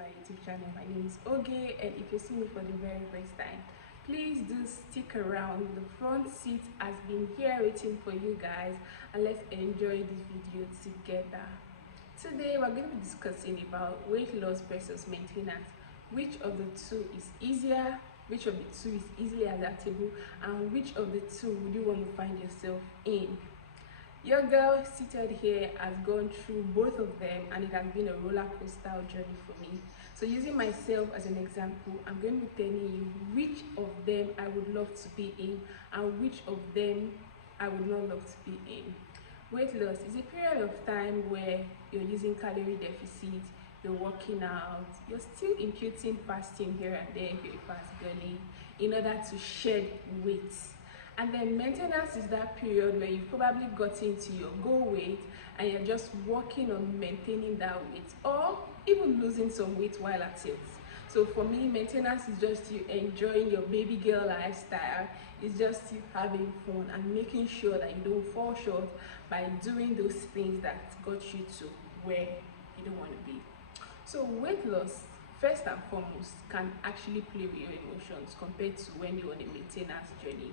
my YouTube channel. My name is Oge, and if you see me for the very first time, please do stick around. The front seat has been here waiting for you guys, and let's enjoy this video together. Today we're going to be discussing about weight loss versus maintenance. Which of the two is easier, which of the two is easily adaptable, and which of the two would you want to find yourself in? Your girl seated here has gone through both of them, and it has been a roller coaster journey for me. So using myself as an example, I'm going to be telling you which of them I would love to be in and which of them I would not love to be in. Weight loss is a period of time where you're using calorie deficit, you're working out, you're still imputing fasting here and there if you're a fast girly in order to shed weight. And then maintenance is that period where you've probably gotten to your goal weight and you're just working on maintaining that weight or even losing some weight while at it. So for me, maintenance is just you enjoying your baby girl lifestyle. It's just you having fun and making sure that you don't fall short by doing those things that got you to where you don't want to be. So weight loss, first and foremost, can actually play with your emotions compared to when you're on a maintenance journey.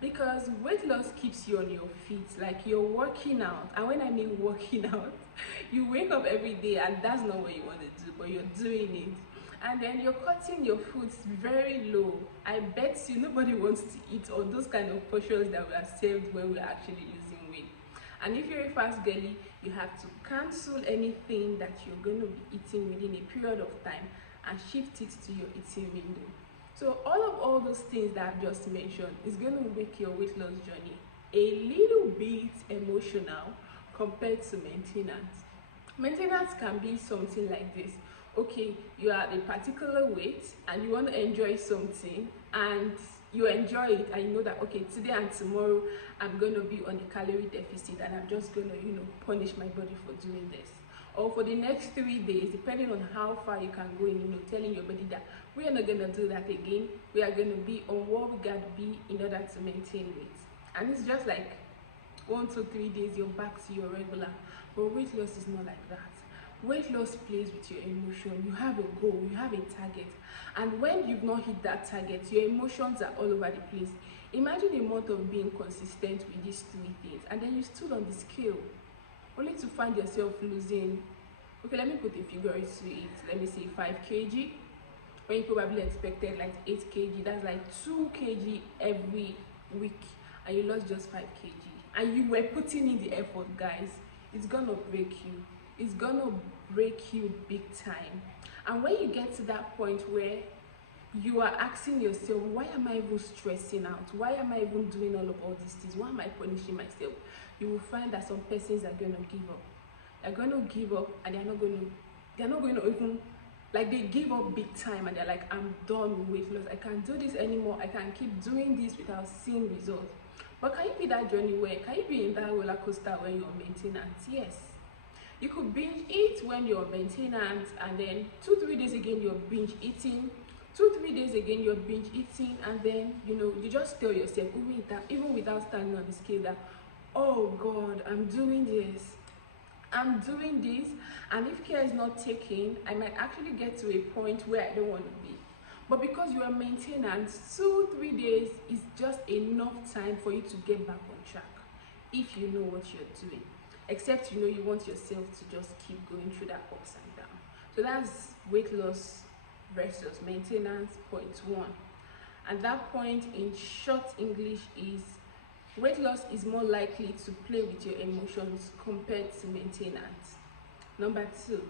Because weight loss keeps you on your feet, like you're working out. And when I mean working out, you wake up every day and that's not what you want to do, but you're doing it. And then you're cutting your foods very low. I bet you nobody wants to eat all those kind of portions that we are served when we're actually losing weight. And if you're a fast girly, you have to cancel anything that you're going to be eating within a period of time and shift it to your eating window. So all those things that I've just mentioned is going to make your weight loss journey a little bit emotional compared to maintenance. Maintenance can be something like this. Okay, you are at a particular weight and you want to enjoy something and you enjoy it and you know that, okay, today and tomorrow I'm going to be on a calorie deficit and I'm just going to, punish my body for doing this. Or for the next 3 days, depending on how far you can go in, telling your body that we are not going to do that again. We are going to be on what we got to be in order to maintain weight. And it's just like 1 to 3 days, you're back to your regular. But weight loss is not like that. Weight loss plays with your emotion. You have a goal, you have a target. And when you've not hit that target, your emotions are all over the place. Imagine a month of being consistent with these 3 things, and then you stood on the scale, only to find yourself losing, okay, let me put a figure to it, let me say 5 kg, when you probably expected like 8 kg, that's like 2 kg every week, and you lost just 5 kg, and you were putting in the effort, guys. It's gonna break you. It's gonna break you big time. And when you get to that point where you are asking yourself, why am I even stressing out? Why am I even doing all these things? Why am I punishing myself? You will find that some persons are going to give up. They're going to give up and they're not going to even, like, they give up big time and they're like, I'm done with weight loss. I can't do this anymore. I can't keep doing this without seeing results. But can you be that journey where, can you be in that roller coaster when you're on maintenance? Yes. You could binge eat when you're on maintenance, and then 2-3 days again you're binge eating. 2-3 days again you're binge eating, and then you just tell yourself, even without standing on the scale, that, oh God, I'm doing this, and if care is not taken, I might actually get to a point where I don't want to be. But because you are maintenance, 2-3 days is just enough time for you to get back on track if you know what you're doing. Except you want yourself to just keep going through that ups and downs. So that's weight loss versus maintenance, point 1. And that point in short English is weight loss is more likely to play with your emotions compared to maintenance. Number 2,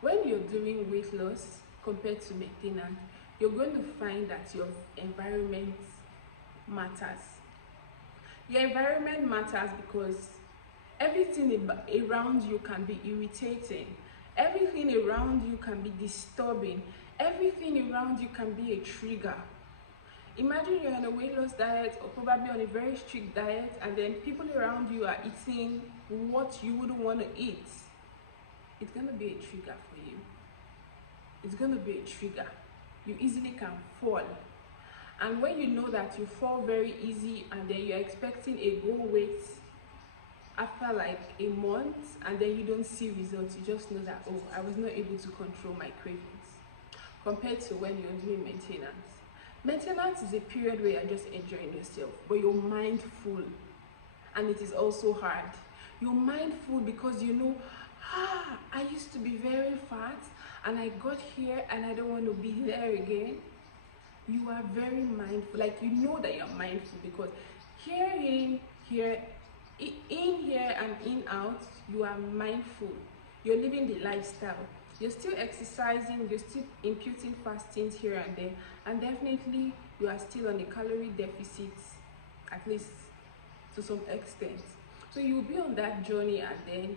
when you're doing weight loss compared to maintenance, you're going to find that your environment matters. Your environment matters because everything around you can be irritating. Everything around you can be disturbing. Everything around you can be a trigger. Imagine you're on a weight loss diet or probably on a very strict diet, and then people around you are eating what you wouldn't want to eat. It's going to be a trigger for you. It's going to be a trigger. You easily can fall. And when you know that you fall very easy and then you're expecting a goal weight after like a month and then you don't see results, you just know that, oh, I was not able to control my cravings. compared to when you're doing maintenance. Maintenance is a period where you're just enjoying yourself, but you're mindful, and it is also hard. You're mindful because you know, I used to be very fat and I got here and I don't want to be there again. You are very mindful, like you know that you're mindful, because here in here and in out, you are mindful. You're living the lifestyle. You're still exercising, you're still imputing fastings here and there, and definitely you are still on a calorie deficit, at least to some extent. So you'll be on that journey, and then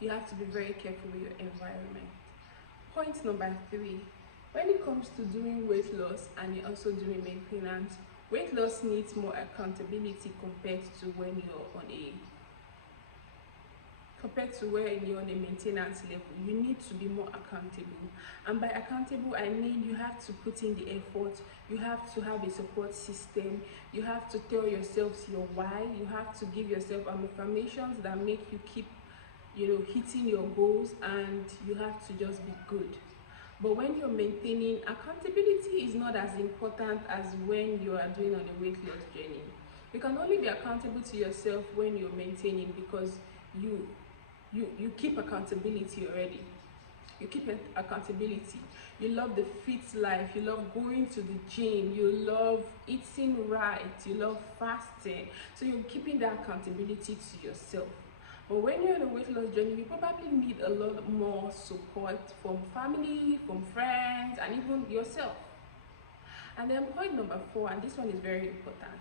you have to be very careful with your environment. Point number 3, when it comes to doing weight loss and you're also doing maintenance, weight loss needs more accountability compared to when you're on a maintenance level. You need to be more accountable, and by accountable I mean you have to put in the effort, you have to have a support system, you have to tell yourselves your why, you have to give yourself affirmations that make you keep hitting your goals, and you have to just be good. But when you're maintaining, accountability is not as important as when you are doing on a weight loss journey. You can only be accountable to yourself when you're maintaining, because you keep accountability already. You keep accountability. You love the fit life, you love going to the gym, you love eating right, you love fasting. So you're keeping that accountability to yourself. But when you're on a weight loss journey, you probably need a lot more support from family, from friends, and even yourself. And then point number 4, and this one is very important.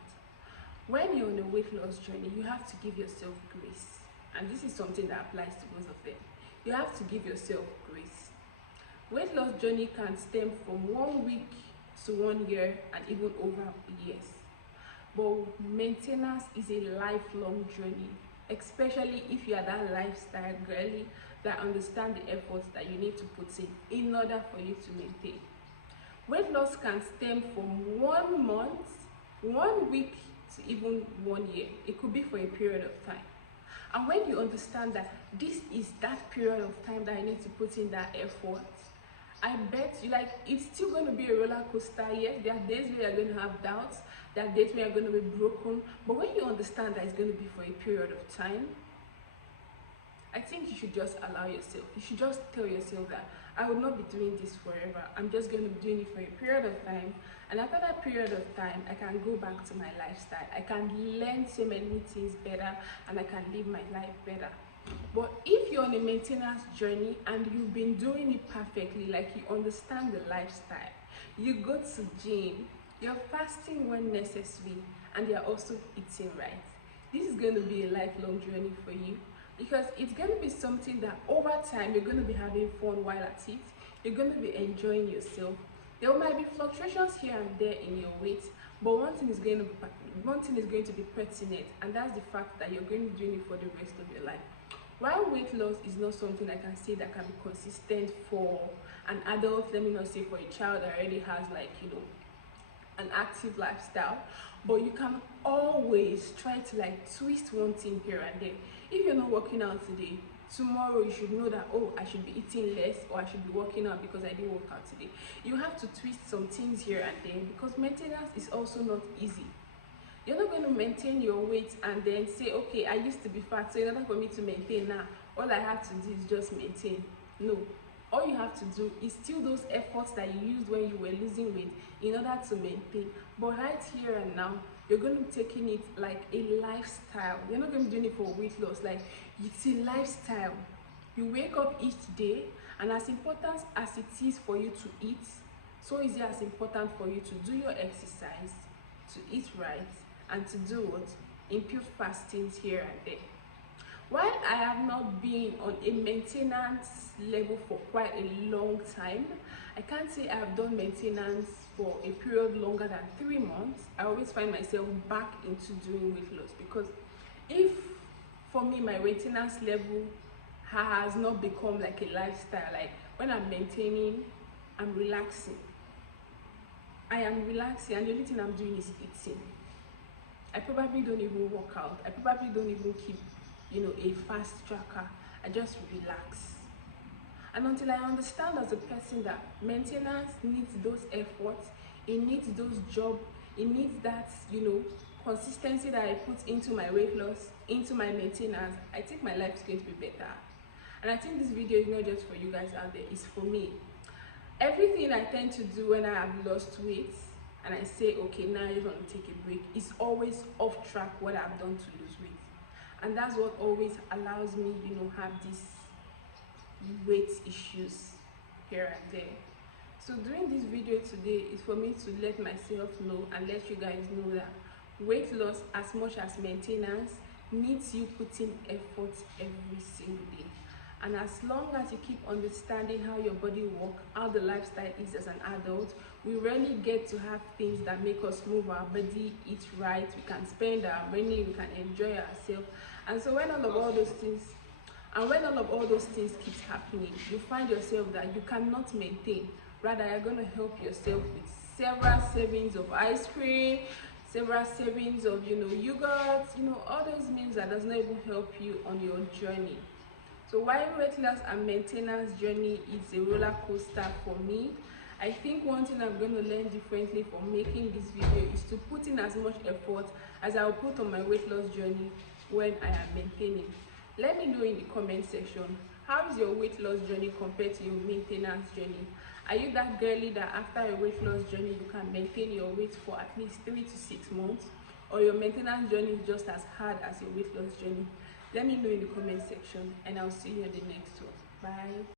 When you're on a weight loss journey, you have to give yourself grace. And this is something that applies to both of them. You have to give yourself grace. Weight loss journey can stem from 1 week to 1 year and even over years. But maintenance is a lifelong journey, especially if you are that lifestyle girly that understand the efforts that you need to put in order for you to maintain. Weight loss can stem from 1 month, 1 week to even 1 year. It could be for a period of time. And when you understand that this is that period of time that I need to put in that effort, I bet you, like, it's still going to be a roller coaster. Yes, there are days where you're going to have doubts, there are days where you're going to be broken, but when you understand that it's going to be for a period of time, I think you should just allow yourself, you should just tell yourself that I will not be doing this forever. I'm just going to be doing it for a period of time, and after that period of time, I can go back to my lifestyle. I can learn so many things better, and I can live my life better. But if you're on a maintenance journey and you've been doing it perfectly, like you understand the lifestyle, you go to gym, you're fasting when necessary, and you're also eating right, this is going to be a lifelong journey for you, because it's going to be something that over time you're going to be having fun while at it. You're going to be enjoying yourself. There might be fluctuations here and there in your weight, but one thing is going to be pertinent, and that's the fact that you're going to be doing it for the rest of your life. While weight loss is not something I can say that can be consistent for an adult, let me not say for a child that already has, like, an active lifestyle, but you can always try to, like, twist one thing here and there. If you're not working out today, tomorrow you should know that, oh, I should be eating less, or I should be working out because I didn't work out today. You have to twist some things here and there, because maintenance is also not easy. You're not going to maintain your weight and then say, okay, I used to be fat, so in order for me to maintain now, all I have to do is just maintain. No. All you have to do is still those efforts that you used when you were losing weight in order to maintain. But right here and now, you're going to be taking it like a lifestyle. You're not going to be doing it for weight loss. Like, it's a lifestyle. You wake up each day, and as important as it is for you to eat, so is it as important for you to do your exercise, to eat right, and to do what? Impute fastings here and there. While I have not been on a maintenance level for quite a long time, I can't say I have done maintenance for a period longer than 3 months. I always find myself back into doing weight loss, because if for me my maintenance level has not become like a lifestyle, like when I'm maintaining, I'm relaxing. I am relaxing, and the only thing I'm doing is eating. I probably don't even work out. I probably don't even keep, a fast tracker. I just relax. And until I understand as a person that maintenance needs those efforts, it needs those jobs, it needs that, consistency that I put into my weight loss, into my maintenance, I think my life is going to be better. And I think this video is not just for you guys out there, it's for me. Everything I tend to do when I have lost weight and I say, okay, now I just want to take a break, it's always off track what I've done to lose weight. And that's what always allows me, have these weight issues here and there. So doing this video today is for me to let myself know and let you guys know that weight loss, as much as maintenance, needs you putting effort every single day. And as long as you keep understanding how your body works, how the lifestyle is as an adult, we really get to have things that make us move our body, eat right, we can spend our money, we can enjoy ourselves. And so when all of all those things keeps happening, you find yourself that you cannot maintain. Rather, you're going to help yourself with several servings of ice cream, several servings of yogurt, all those meals that does not even help you on your journey. So while weight loss and maintenance journey is a roller coaster for me, I think one thing I'm going to learn differently from making this video is to put in as much effort as I'll put on my weight loss journey when I am maintaining. Let me know in the comment section, how is your weight loss journey compared to your maintenance journey? Are you that girly that after a weight loss journey you can maintain your weight for at least 3 to 6 months? Or your maintenance journey is just as hard as your weight loss journey? Let me know in the comment section and I'll see you in the next one. Bye.